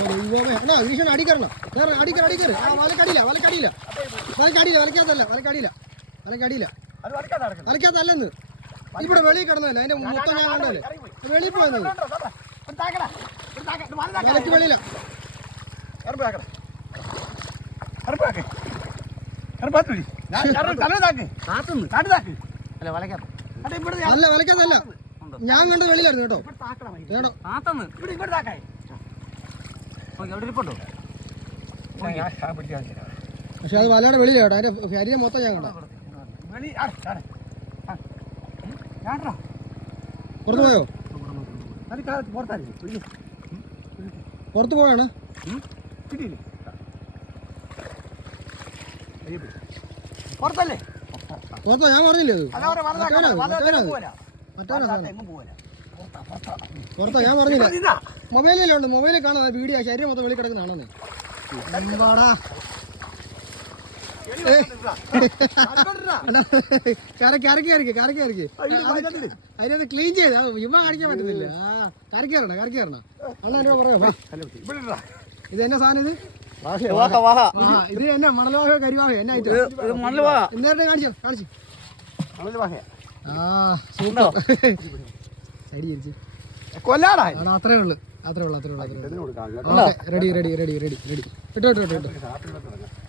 ഭീഷണി അടിക്കരണം കയറ അടിക്കറ അടിക്കറ് ആ വലക്കടിയില്ല വലക്കടിയില്ല വലക്കടിയില്ല വലക്കാത്തല്ല വലക്കടിയില്ല വലക്കടിയില്ല. വലക്കാത്തല്ലെന്ന് ഇവിടെ വെളിയിൽ കിടന്നല്ലേ അതിന്റെ മൊത്തം ഞാൻ കണ്ടല്ലേ വെളിയിൽ പോയത്. വലക്ക് വെളിയില്ല. അല്ല വലക്കാത്തല്ല ഞാൻ കണ്ടത് വെളിയിലായിരുന്നു കേട്ടോ. കേട്ടോ പക്ഷെ അത് വലയുടെ വെളിയില കേട്ടോ. അതിന്റെ ശരീരം മൊത്തം ഞാൻ കണ്ടോ. പുറത്തു പോയോ. പുറത്തു പിടി. പുറത്തല്ലേ? പുറത്തോ ഞാൻ പറഞ്ഞില്ലേ അത്? അതാ പുറത്താ. ഞാൻ പറഞ്ഞില്ല. മൊബൈലിലേ ഉണ്ട് മൊബൈലിൽ കാണാം. വീഡിയോ ശരീരം മൊത്തം വെളി കിടക്കുന്നതാണെന്ന് എന്താടാ. കരക്ക് കരക്ക് കരക്ക് കരക്ക് ഇത് ക്ലീൻ ചെയ്ത്. ഇമ്മ ഇവ കാണിക്കാൻ പറ്റുന്നില്ല ആ കരക്ക് കയറണം? കരക്ക് കയറണം? അണ്ണാ എന്നോട് പറയാ. ഇത്. എന്നാ സാധനം ഇത്? വാഹ വാഹ ആ ഇത് എന്നാ മണൽവാഹ കരിവാഹ എന്നാ എന്നേരത്തെ കാണിച്ചോ കാണിച്ചു. ആ ചിരിച്ച് കൊല്ലാടാ. അത്രേ ഉള്ളൂ. അത്രേ ഉള്ളൂ അത്രേ ഉള്ളൂ ready ready ready ready ready. ഇട്ടോ ഇട്ടോ ഇട്ടോ